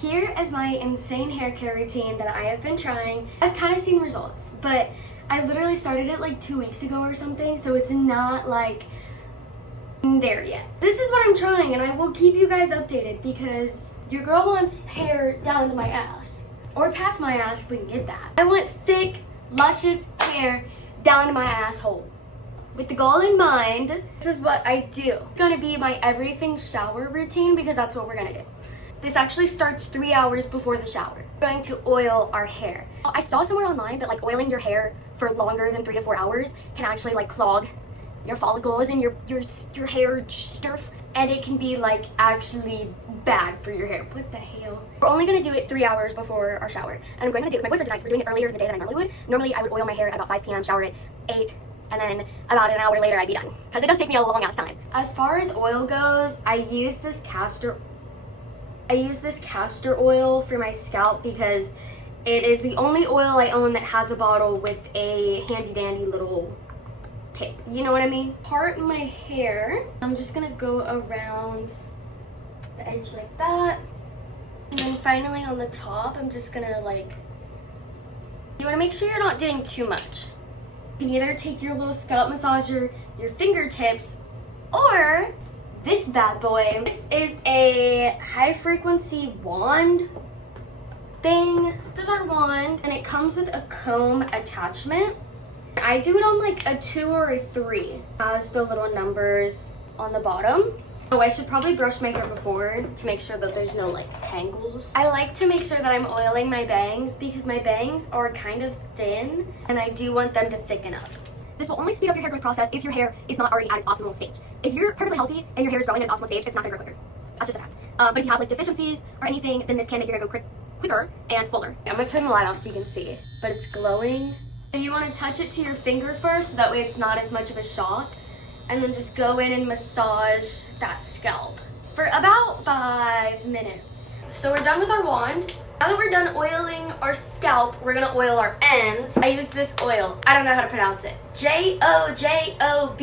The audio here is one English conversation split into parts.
Here is my insane hair care routine that I have been trying. I've kind of seen results, but I literally started it like 2 weeks ago or something, so it's not like there yet. This is what I'm trying, and I will keep you guys updated because your girl wants hair down to my ass, or past my ass if we can get that. I want thick, luscious hair down to my asshole. With the goal in mind, this is what I do. It's gonna be my everything shower routine because that's what we're gonna do. This actually starts 3 hours before the shower. We're going to oil our hair. I saw somewhere online that like oiling your hair for longer than 3 to 4 hours can actually like clog your follicles and your hair stuff, and it can be like actually bad for your hair. What the hell? We're only gonna do it 3 hours before our shower, and I'm going to do it with my boyfriend tonight, so we're doing it earlier in the day than I normally would. Normally I would oil my hair at about 5 p.m., shower at 8, and then about an hour later I'd be done, because it does take me a long ass time. As far as oil goes, I use this castor oil for my scalp because it is the only oil I own that has a bottle with a handy dandy little tip. You know what I mean? Part my hair. I'm just gonna go around the edge like that. And then finally on the top, I'm just gonna like, you wanna make sure you're not doing too much. You can either take your little scalp massager, your fingertips, or this bad boy. This is a high frequency wand thing. This is our wand, and it comes with a comb attachment. I do it on like a 2 or a 3. It has the little numbers on the bottom. Oh, I should probably brush my hair before to make sure that there's no like tangles. I like to make sure that I'm oiling my bangs because my bangs are kind of thin and I do want them to thicken up. This will only speed up your hair growth process if your hair is not already at its optimal stage. If you're perfectly healthy and your hair is growing at its optimal stage, it's not gonna grow quicker. That's just a fact. But if you have like deficiencies or anything, then this can make your hair go quicker and fuller. I'm gonna turn the light off so you can see, but it's glowing. So you wanna touch it to your finger first so that way it's not as much of a shock. And then just go in and massage that scalp for about 5 minutes. So we're done with our wand. Now that we're done oiling our scalp, we're gonna oil our ends. I use this oil. I don't know how to pronounce it. Jojoba.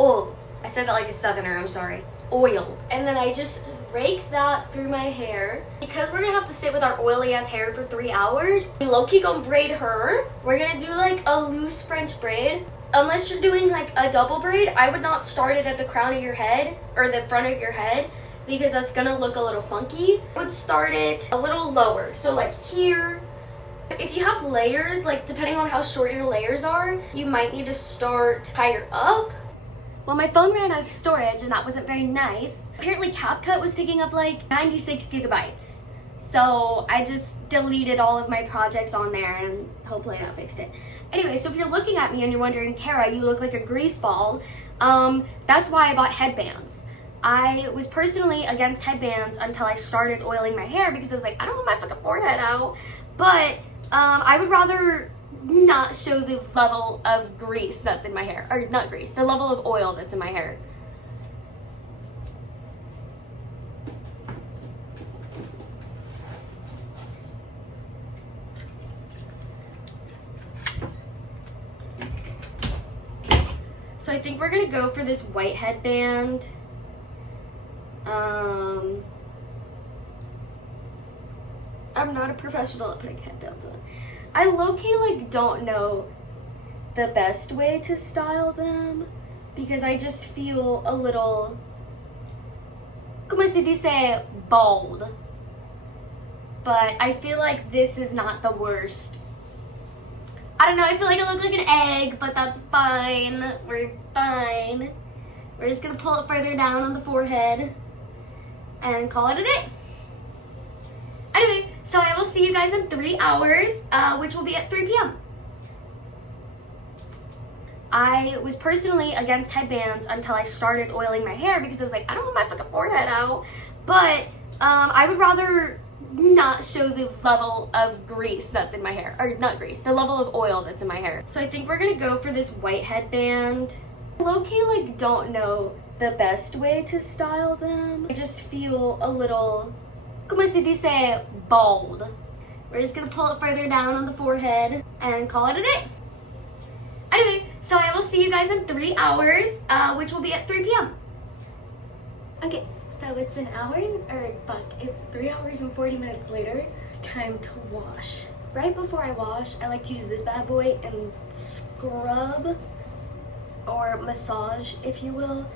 Oil. I said that like a southerner, I'm sorry. Oil. And then I just rake that through my hair. Because we're gonna have to sit with our oily ass hair for 3 hours, we low-key gonna braid her. We're gonna do like a loose French braid. Unless you're doing like a double braid, I would not start it at the crown of your head or the front of your head because that's gonna look a little funky. I would start it a little lower, so like here. If you have layers, like depending on how short your layers are, you might need to start higher up. Well, my phone ran out of storage and that wasn't very nice. Apparently CapCut was taking up like 96 gigabytes. So I just deleted all of my projects on there and hopefully that fixed it. Anyway, so if you're looking at me and you're wondering, Kara, you look like a grease ball, that's why I bought headbands. I was personally against headbands until I started oiling my hair because I was like, I don't want my fucking forehead out. But I would rather not show the level of grease that's in my hair. Or not grease, the level of oil that's in my hair. So I think we're gonna go for this white headband. I'm not a professional at putting headbands on. I low-key like don't know the best way to style them because I just feel a little, como se dice, bald. But I feel like this is not the worst. I don't know, I feel like I look like an egg, but that's fine. We're fine. We're just gonna pull it further down on the forehead and call it a day. Anyway, so I will see you guys in 3 hours, which will be at 3 p.m. I was personally against headbands until I started oiling my hair because I was like, I don't want my fucking forehead out. But I would rather not show the level of grease that's in my hair. Or not grease, the level of oil that's in my hair. So I think we're gonna go for this white headband. Low-key like don't know the best way to style them. I just feel a little, como se dice, bald. We're just gonna pull it further down on the forehead and call it a day. Anyway, so I will see you guys in 3 hours, which will be at 3 p.m. Okay, so it's an hour, or fuck, it's 3 hours and 40 minutes later, it's time to wash. Right before I wash, I like to use this bad boy and scrub or massage, if you will.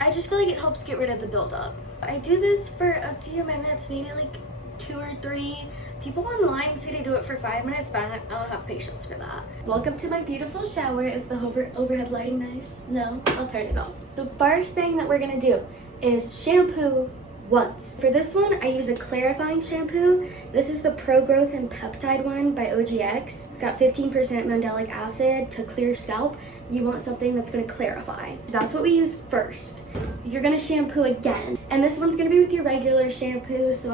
I just feel like it helps get rid of the buildup. I do this for a few minutes, maybe like 2 or 3. People online say to do it for 5 minutes, but I don't have patience for that. Welcome to my beautiful shower. Is the overhead lighting nice? No? I'll turn it off. The first thing that we're gonna do is shampoo once. For this one, I use a clarifying shampoo. This is the Pro Growth and Peptide one by OGX. Got 15% mandelic acid to clear scalp. You want something that's gonna clarify. So that's what we use first. You're gonna shampoo again. And this one's gonna be with your regular shampoo. So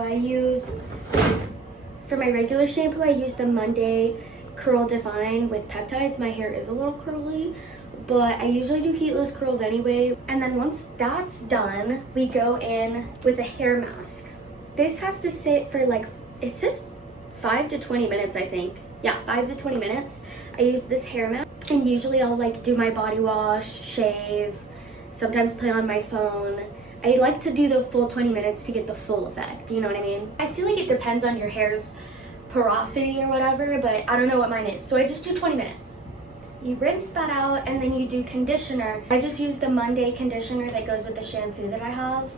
for my regular shampoo, I use the Monday Curl Define with peptides. My hair is a little curly, but I usually do heatless curls anyway. And then once that's done, we go in with a hair mask. This has to sit for like, it says 5 to 20 minutes, I think. Yeah, 5 to 20 minutes. I use this hair mask, and usually I'll like do my body wash, shave, sometimes play on my phone. I like to do the full 20 minutes to get the full effect, you know what I mean? I feel like it depends on your hair's porosity or whatever, but I don't know what mine is, so I just do 20 minutes. You rinse that out, and then you do conditioner. I just use the Monday conditioner that goes with the shampoo that I have.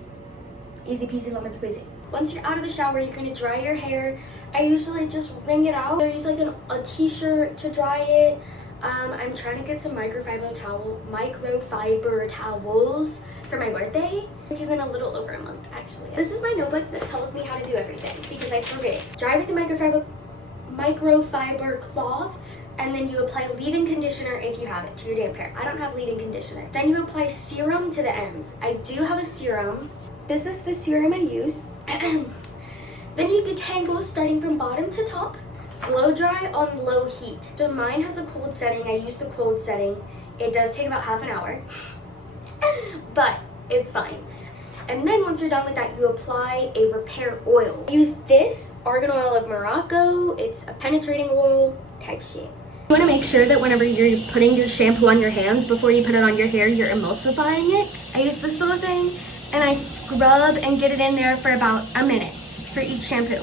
Easy peasy lemon squeezy. Once you're out of the shower, you're gonna dry your hair. I usually just wring it out. I use like a t-shirt to dry it. I'm trying to get some microfiber towels for my birthday, which is in a little over a month actually. This is my notebook that tells me how to do everything because I forget. Dry with the microfiber cloth, and then you apply leave-in conditioner if you have it to your damp hair. I don't have leave-in conditioner. Then you apply serum to the ends. I do have a serum. This is the serum I use. Then you detangle starting from bottom to top. Blow dry on low heat. So mine has a cold setting. I use the cold setting. It does take about half an hour, but it's fine. And then once you're done with that, you apply a repair oil. Use this Argan Oil of Morocco. It's a penetrating oil type shit. You want to make sure that whenever you're putting your shampoo on your hands, before you put it on your hair, you're emulsifying it. I use this little thing, and I scrub and get it in there for about a minute for each shampoo.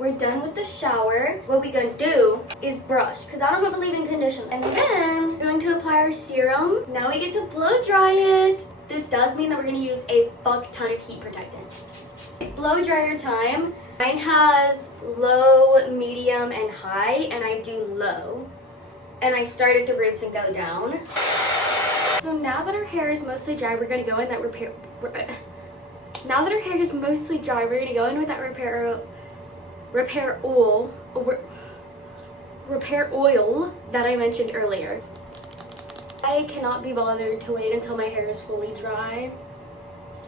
We're done with the shower. What we're gonna do is brush, because I don't have a leave-in conditioner. And then we're going to apply our serum. Now we get to blow dry it. This does mean that we're gonna use a fuck ton of heat protectant. Blow dryer time. Mine has low, medium, and high, and I do low. And I start at the roots and go down. So now that our hair is mostly dry, we're gonna go in that Now that our hair is mostly dry, we're gonna go in with that repair oil that I mentioned earlier. I cannot be bothered to wait until my hair is fully dry.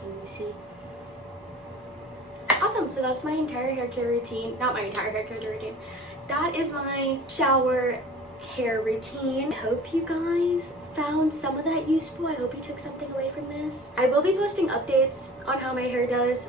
Can you see? Awesome, so that's my entire hair care routine. Not my entire hair care routine. That is my shower hair routine. I hope you guys found some of that useful. I hope you took something away from this. I will be posting updates on how my hair does